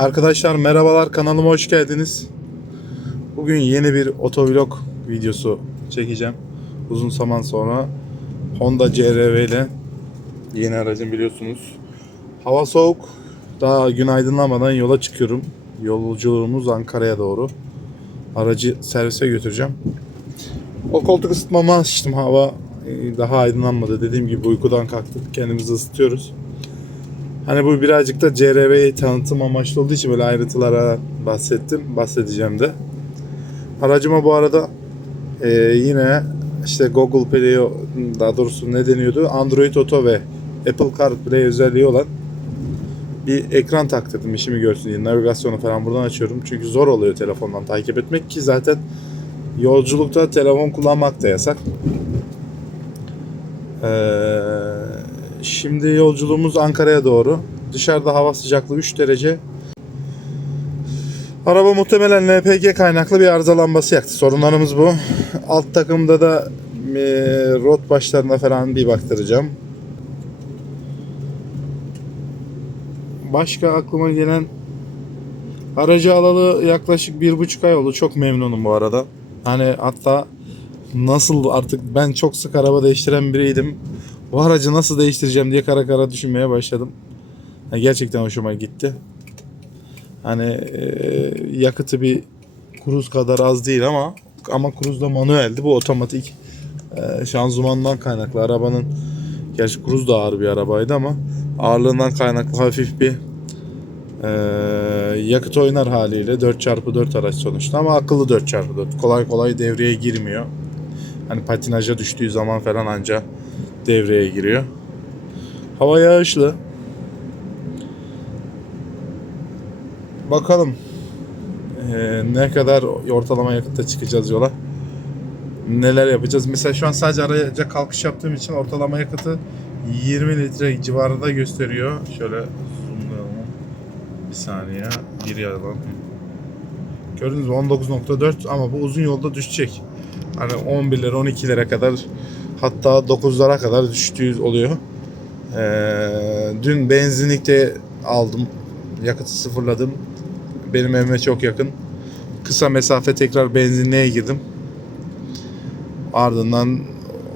Arkadaşlar merhabalar kanalıma hoş geldiniz. Bugün yeni bir otovlog videosu çekeceğim. Uzun zaman sonra Honda CRV ile yeni aracım biliyorsunuz. Hava soğuk. Daha gün aydınlamadan yola çıkıyorum. Yolculuğumuz Ankara'ya doğru. Aracı servise götüreceğim. O koltuk ısıtmamı açtım. Hava e, daha aydınlanmadı. Dediğim gibi uykudan kalktık. Kendimizi ısıtıyoruz. Hani bu birazcık da CRV'yi tanıtım amaçlı olduğu için böyle ayrıntılara bahsettim. Bahsedeceğim de. Aracıma bu arada e, yine işte Google Play daha doğrusu ne deniyordu? Android Auto ve Apple CarPlay özelliği olan bir ekran taktırdım işimi görsün diye. Navigasyonu falan buradan açıyorum. Çünkü zor oluyor telefondan takip etmek ki zaten yolculukta telefon kullanmak da yasak. Eee Şimdi yolculuğumuz Ankara'ya doğru. Dışarıda hava sıcaklığı 3 derece. Araba muhtemelen LPG kaynaklı bir arıza lambası yaktı. Sorunlarımız bu. Alt takımda da e, rot başlarına falan bir baktıracağım. Başka aklıma gelen aracı alalı yaklaşık bir buçuk ay oldu. Çok memnunum bu arada. Hani hatta nasıl artık ben çok sık araba değiştiren biriydim. Bu aracı nasıl değiştireceğim diye kara kara düşünmeye başladım. Yani gerçekten hoşuma gitti. Hani e, yakıtı bir Cruze kadar az değil ama ama Cruze'da manueldi. Bu otomatik e, şanzımandan kaynaklı. Arabanın gerçi Cruze da ağır bir arabaydı ama ağırlığından kaynaklı hafif bir e, yakıt oynar haliyle 4x4 araç sonuçta ama akıllı 4x4. Kolay kolay devreye girmiyor. Hani patinaja düştüğü zaman falan anca devreye giriyor. Hava yağışlı. Bakalım ee, ne kadar ortalama yakıtta çıkacağız yola. Neler yapacağız? Mesela şu an sadece araca kalkış yaptığım için ortalama yakıtı 20 litre civarında gösteriyor. Şöyle zoomlayalım. Bir saniye. Bir yalan. Gördünüz mü 19.4 ama bu uzun yolda düşecek. Hani 11'lere 12'lere kadar hatta 9'lara kadar düştüğü oluyor. Ee, dün benzinlikte aldım. Yakıtı sıfırladım. Benim evime çok yakın. Kısa mesafe tekrar benzinliğe girdim. Ardından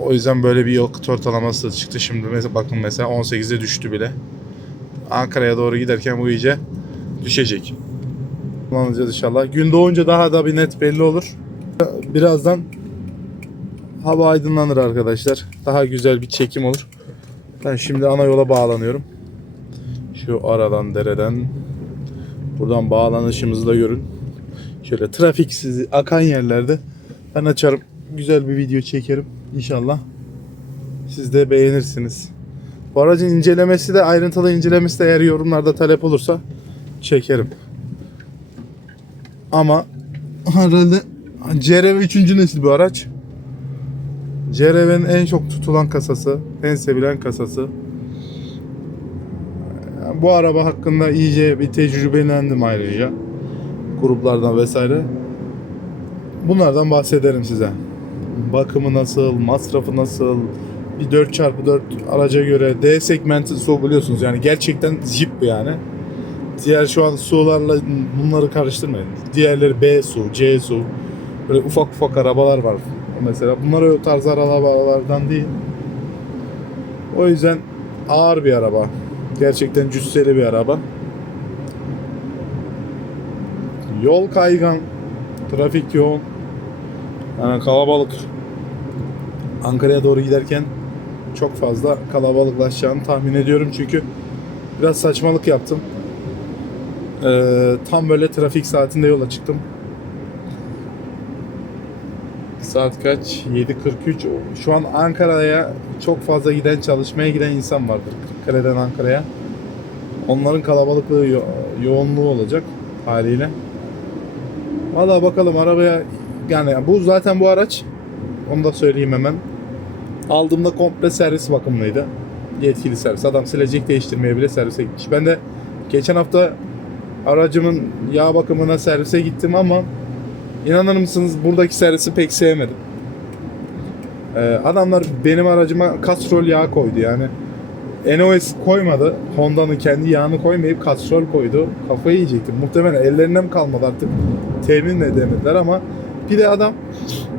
o yüzden böyle bir yakıt ortalaması çıktı. Şimdi mesela bakın mesela 18'e düştü bile. Ankara'ya doğru giderken bu iyice düşecek. Kullanacağız inşallah. Gün doğunca daha da bir net belli olur. Birazdan hava aydınlanır arkadaşlar. Daha güzel bir çekim olur. Ben şimdi ana yola bağlanıyorum. Şu aradan dereden buradan bağlanışımızı da görün. Şöyle trafiksiz akan yerlerde ben açarım. Güzel bir video çekerim inşallah. Siz de beğenirsiniz. Bu aracın incelemesi de ayrıntılı incelemesi de eğer yorumlarda talep olursa çekerim. Ama herhalde CRV 3. nesil bu araç. CRV'nin en çok tutulan kasası, en sevilen kasası. Bu araba hakkında iyice bir tecrübelendim ayrıca. Gruplardan vesaire. Bunlardan bahsederim size. Bakımı nasıl, masrafı nasıl, bir 4x4 araca göre D segmenti su biliyorsunuz yani gerçekten bu yani. Diğer şu an sularla bunları karıştırmayın. Diğerleri B su, C su. Böyle ufak ufak arabalar var mesela. Bunlar o tarz arabalardan değil. O yüzden ağır bir araba. Gerçekten cüsseli bir araba. Yol kaygan. Trafik yoğun. Yani kalabalık. Ankara'ya doğru giderken çok fazla kalabalıklaşacağını tahmin ediyorum çünkü biraz saçmalık yaptım. Ee, tam böyle trafik saatinde yola çıktım. Saat kaç? 7.43. Şu an Ankara'ya çok fazla giden, çalışmaya giden insan vardır. Kırıkkale'den Ankara'ya. Onların kalabalıklığı, yo- yoğunluğu olacak haliyle. Valla bakalım arabaya yani bu zaten bu araç onu da söyleyeyim hemen. Aldığımda komple servis bakımlıydı. Yetkili servis. Adam silecek değiştirmeye bile servise gitmiş. Ben de geçen hafta aracımın yağ bakımına servise gittim ama inanır mısınız buradaki servisi pek sevmedim. Ee, adamlar benim aracıma kastrol yağ koydu yani. NOS koymadı. Honda'nın kendi yağını koymayıp kastrol koydu. Kafayı yiyecektim. Muhtemelen ellerinden kalmadı artık temin mi edemediler ama bir de adam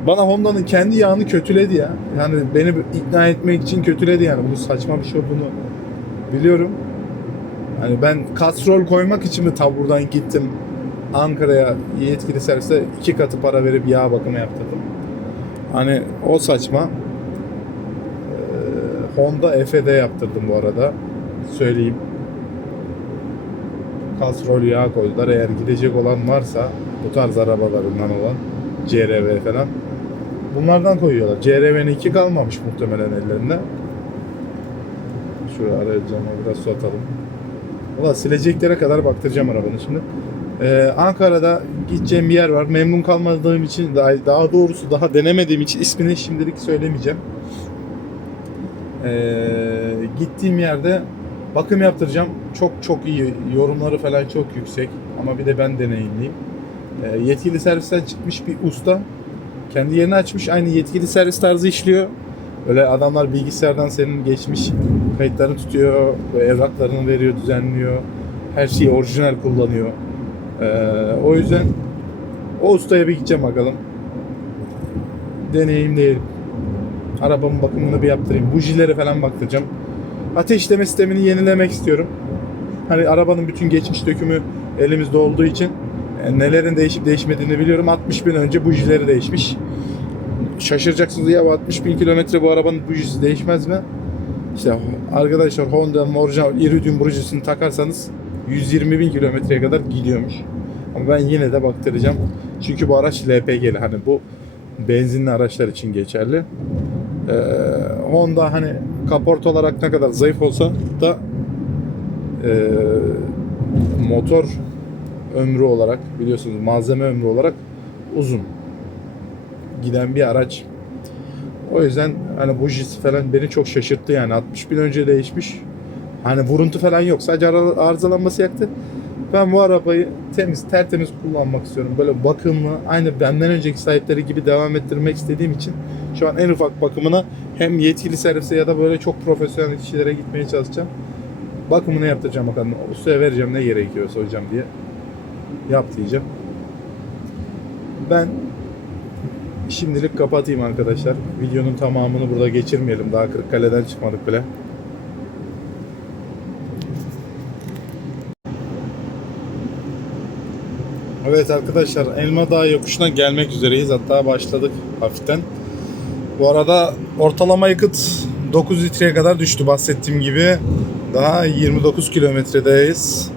bana Honda'nın kendi yağını kötüledi ya. Yani beni ikna etmek için kötüledi yani. Bu saçma bir şey bunu biliyorum. Hani ben kastrol koymak için mi ta buradan gittim Ankara'ya yetkili servise iki katı para verip yağ bakımı yaptırdım. Hani o saçma. Ee, Honda Efe'de yaptırdım bu arada. Söyleyeyim. Kastrol yağ koydular. Eğer gidecek olan varsa bu tarz arabalarından olan CRV falan bunlardan koyuyorlar. CRV'nin iki kalmamış muhtemelen ellerinde. Şuraya araya cama biraz su atalım. Valla sileceklere kadar baktıracağım arabanı şimdi. Ee, Ankara'da gideceğim bir yer var. Memnun kalmadığım için daha, doğrusu daha denemediğim için ismini şimdilik söylemeyeceğim. Ee, gittiğim yerde bakım yaptıracağım. Çok çok iyi. Yorumları falan çok yüksek. Ama bir de ben deneyimliyim. Ee, yetkili servisten çıkmış bir usta. Kendi yerini açmış. Aynı yetkili servis tarzı işliyor. Öyle adamlar bilgisayardan senin geçmiş kayıtlarını tutuyor, evraklarını veriyor, düzenliyor. Her şeyi orijinal kullanıyor. Ee, o yüzden o ustaya bir gideceğim bakalım. Deneyimleyelim. Arabamın bakımını bir yaptırayım. Bujilere falan baktıracağım. Ateşleme sistemini yenilemek istiyorum. Hani arabanın bütün geçmiş dökümü elimizde olduğu için e, nelerin değişip değişmediğini biliyorum. 60 bin önce bujileri değişmiş. Şaşıracaksınız ya bu 60 bin kilometre bu arabanın bujisi değişmez mi? İşte arkadaşlar Honda'nın orijinal Iridium bujisini takarsanız 120 bin kilometreye kadar gidiyormuş. Ama ben yine de baktıracağım. Çünkü bu araç LPG'li. Hani bu benzinli araçlar için geçerli. Ee, Honda hani kaport olarak ne kadar zayıf olsa da e, motor ömrü olarak biliyorsunuz malzeme ömrü olarak uzun giden bir araç. O yüzden hani bujisi falan beni çok şaşırttı yani 60 bin önce değişmiş. Hani vuruntu falan yok sadece arızalanması yaktı. Ben bu arabayı temiz tertemiz kullanmak istiyorum. Böyle bakımlı aynı benden önceki sahipleri gibi devam ettirmek istediğim için şu an en ufak bakımına hem yetkili servise ya da böyle çok profesyonel kişilere gitmeye çalışacağım. Bakımını yaptıracağım bakalım. Ustaya vereceğim ne gerekiyorsa hocam diye. Yap diyeceğim. Ben Şimdilik kapatayım arkadaşlar. Videonun tamamını burada geçirmeyelim. Daha Kırıkkale'den çıkmadık bile. Evet arkadaşlar Elma Dağı yokuşuna gelmek üzereyiz. Hatta başladık hafiften. Bu arada ortalama yakıt 9 litreye kadar düştü bahsettiğim gibi. Daha 29 kilometredeyiz.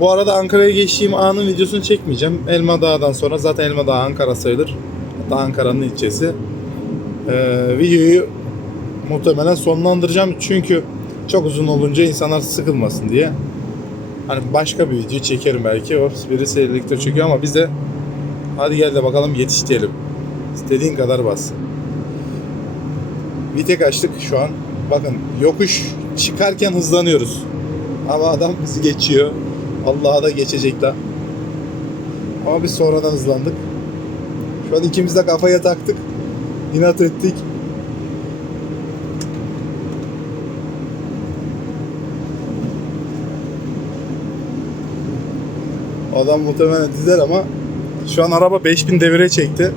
Bu arada Ankara'ya geçtiğim anın videosunu çekmeyeceğim. Elma Dağı'dan sonra zaten Elma Dağı Ankara sayılır. Hatta Ankara'nın ilçesi. Ee, videoyu muhtemelen sonlandıracağım çünkü çok uzun olunca insanlar sıkılmasın diye. Hani başka bir video çekerim belki. O birisi elektro çekiyor ama biz de hadi gel de bakalım yetiş diyelim. İstediğin kadar bas. Vitek açtık şu an. Bakın yokuş çıkarken hızlanıyoruz. Ama adam bizi geçiyor. Allah'a da geçecekler. Ama biz sonradan hızlandık. Şu an ikimiz de kafaya taktık. İnat ettik. Adam muhtemelen dizer ama şu an araba 5000 devire çekti.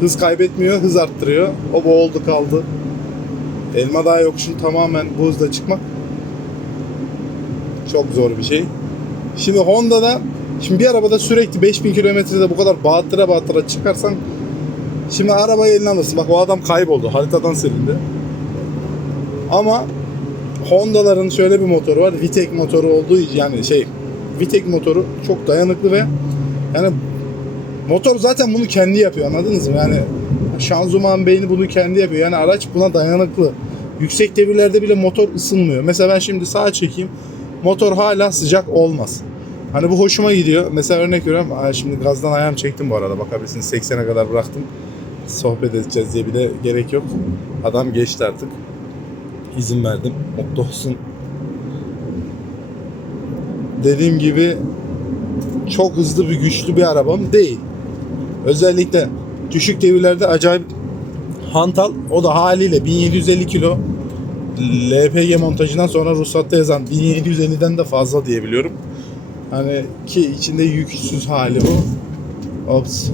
Hız kaybetmiyor, hız arttırıyor. O boğuldu kaldı. Elma Dağı yokuşun tamamen bu hızla çıkmak çok zor bir şey. Şimdi Honda'da şimdi bir arabada sürekli 5000 kilometrede bu kadar bağıttıra bağıttıra çıkarsan şimdi arabayı eline alırsın. Bak o adam kayboldu. Haritadan silindi. Ama Honda'ların şöyle bir motoru var. VTEC motoru olduğu yani şey VTEC motoru çok dayanıklı ve yani motor zaten bunu kendi yapıyor anladınız mı? Yani şanzıman beyni bunu kendi yapıyor. Yani araç buna dayanıklı. Yüksek devirlerde bile motor ısınmıyor. Mesela ben şimdi sağa çekeyim. Motor hala sıcak olmaz. Hani bu hoşuma gidiyor. Mesela örnek veriyorum. Şimdi gazdan ayağım çektim bu arada. Bakabilirsiniz 80'e kadar bıraktım. Sohbet edeceğiz diye bir de gerek yok. Adam geçti artık. İzin verdim. Mutlu olsun. Dediğim gibi çok hızlı bir güçlü bir arabam değil. Özellikle düşük devirlerde acayip hantal o da haliyle 1750 kilo LPG montajından sonra ruhsatta yazan 1750'den de fazla diye biliyorum. Hani ki içinde yüksüz hali bu. Ops.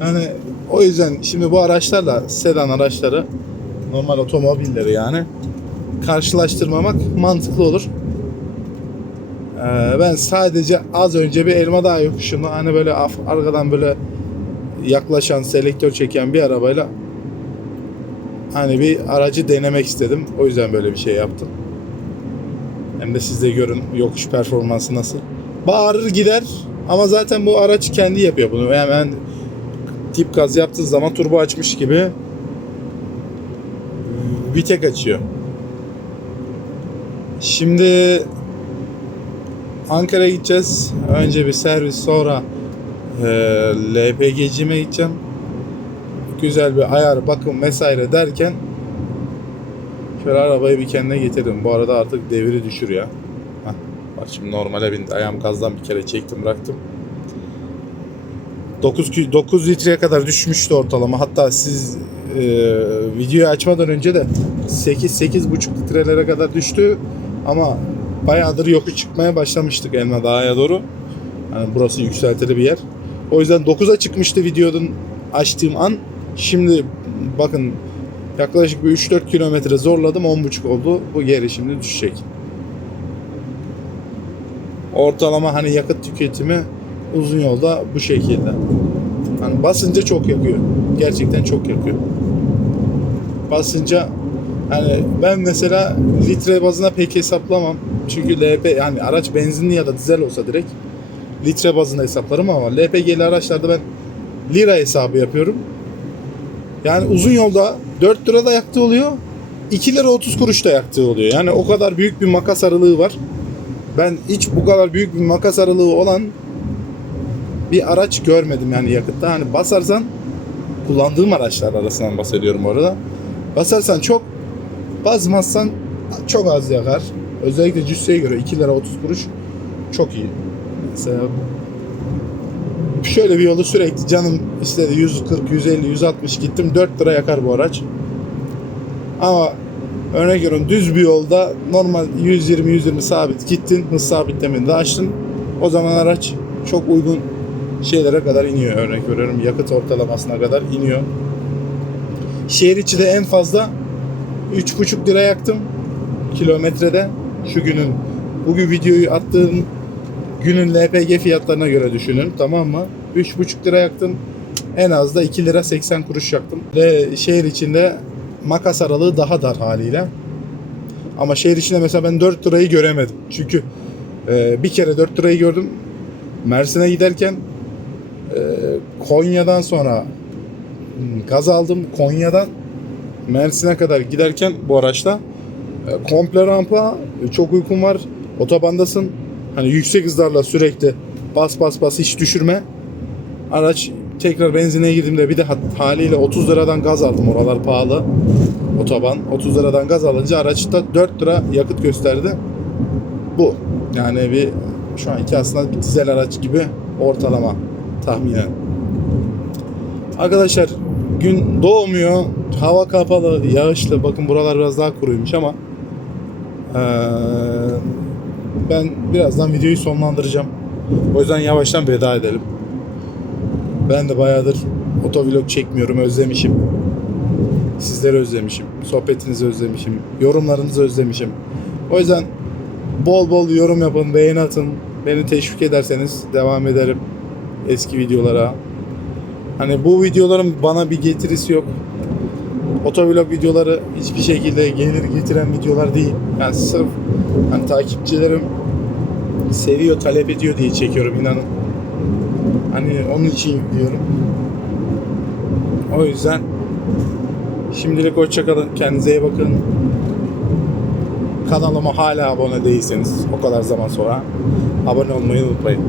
Yani o yüzden şimdi bu araçlarla sedan araçları normal otomobilleri yani karşılaştırmamak mantıklı olur. Ee, ben sadece az önce bir elma daha yokuşunu hani böyle arkadan böyle yaklaşan selektör çeken bir arabayla hani bir aracı denemek istedim. O yüzden böyle bir şey yaptım. Hem de siz de görün yokuş performansı nasıl. Bağırır gider ama zaten bu araç kendi yapıyor bunu. Hemen tip gaz yaptığı zaman turbo açmış gibi bir tek açıyor. Şimdi Ankara'ya gideceğiz. Önce bir servis sonra e, LPG'cime gideceğim. Güzel bir ayar, bakım vesaire derken şöyle arabayı bir kendine getirdim. Bu arada artık deviri düşür ya. Hah, bak şimdi normale bindi. Ayağım gazdan bir kere çektim bıraktım. 9, kü- 9 litreye kadar düşmüştü ortalama. Hatta siz e, videoyu açmadan önce de 8 8,5 litrelere kadar düştü. Ama bayağıdır yokuş çıkmaya başlamıştık Elma Dağı'ya doğru. Yani burası yükseltili bir yer. O yüzden 9'a çıkmıştı videonun açtığım an. Şimdi bakın yaklaşık bir 3-4 kilometre zorladım 10.5 oldu. Bu geri şimdi düşecek. Ortalama hani yakıt tüketimi uzun yolda bu şekilde. Hani basınca çok yakıyor. Gerçekten çok yakıyor. Basınca hani ben mesela litre bazına pek hesaplamam. Çünkü LP yani araç benzinli ya da dizel olsa direkt litre bazında hesaplarım ama LPG'li araçlarda ben lira hesabı yapıyorum. Yani uzun yolda 4 lira da yaktığı oluyor. 2 lira 30 kuruş da yaktığı oluyor. Yani o kadar büyük bir makas aralığı var. Ben hiç bu kadar büyük bir makas aralığı olan bir araç görmedim yani yakıtta. Hani basarsan kullandığım araçlar arasından bahsediyorum orada. Basarsan çok basmazsan çok az yakar. Özellikle cüsseye göre 2 lira 30 kuruş çok iyi. Mesela şöyle bir yolu sürekli canım istedi 140, 150, 160 gittim 4 lira yakar bu araç. Ama örnek veriyorum düz bir yolda normal 120 120 sabit gittin hız sabitlemeni de açtın. O zaman araç çok uygun şeylere kadar iniyor örnek veriyorum yakıt ortalamasına kadar iniyor. Şehir içi de en fazla 3,5 lira yaktım kilometrede şu günün bugün videoyu attığım günün LPG fiyatlarına göre düşünün tamam mı? 3,5 lira yaktım. En az da 2 lira 80 kuruş yaktım. Ve şehir içinde makas aralığı daha dar haliyle. Ama şehir içinde mesela ben 4 lirayı göremedim. Çünkü e, bir kere 4 lirayı gördüm. Mersin'e giderken e, Konya'dan sonra hmm, gaz aldım. Konya'dan Mersin'e kadar giderken bu araçla e, komple rampa, e, çok uykum var. Otobandasın. Hani yüksek hızlarla sürekli bas bas bas hiç düşürme. Araç tekrar benzine girdiğimde bir de haliyle 30 liradan gaz aldım. Oralar pahalı. Otoban 30 liradan gaz alınca araçta 4 lira yakıt gösterdi. Bu. Yani bir şu anki aslında bir dizel araç gibi ortalama tahminen. Arkadaşlar gün doğmuyor. Hava kapalı, yağışlı. Bakın buralar biraz daha kuruymuş ama eee, ben birazdan videoyu sonlandıracağım. O yüzden yavaştan veda edelim. Ben de bayağıdır otovlog çekmiyorum. Özlemişim. Sizleri özlemişim. Sohbetinizi özlemişim. Yorumlarınızı özlemişim. O yüzden bol bol yorum yapın, beğeni atın. Beni teşvik ederseniz devam ederim eski videolara. Hani bu videoların bana bir getirisi yok. Otovlog videoları hiçbir şekilde gelir getiren videolar değil. Yani sırf hani takipçilerim seviyor, talep ediyor diye çekiyorum inanın. Hani onun için yüklüyorum. O yüzden şimdilik hoşçakalın. Kendinize iyi bakın. Kanalıma hala abone değilseniz o kadar zaman sonra abone olmayı unutmayın.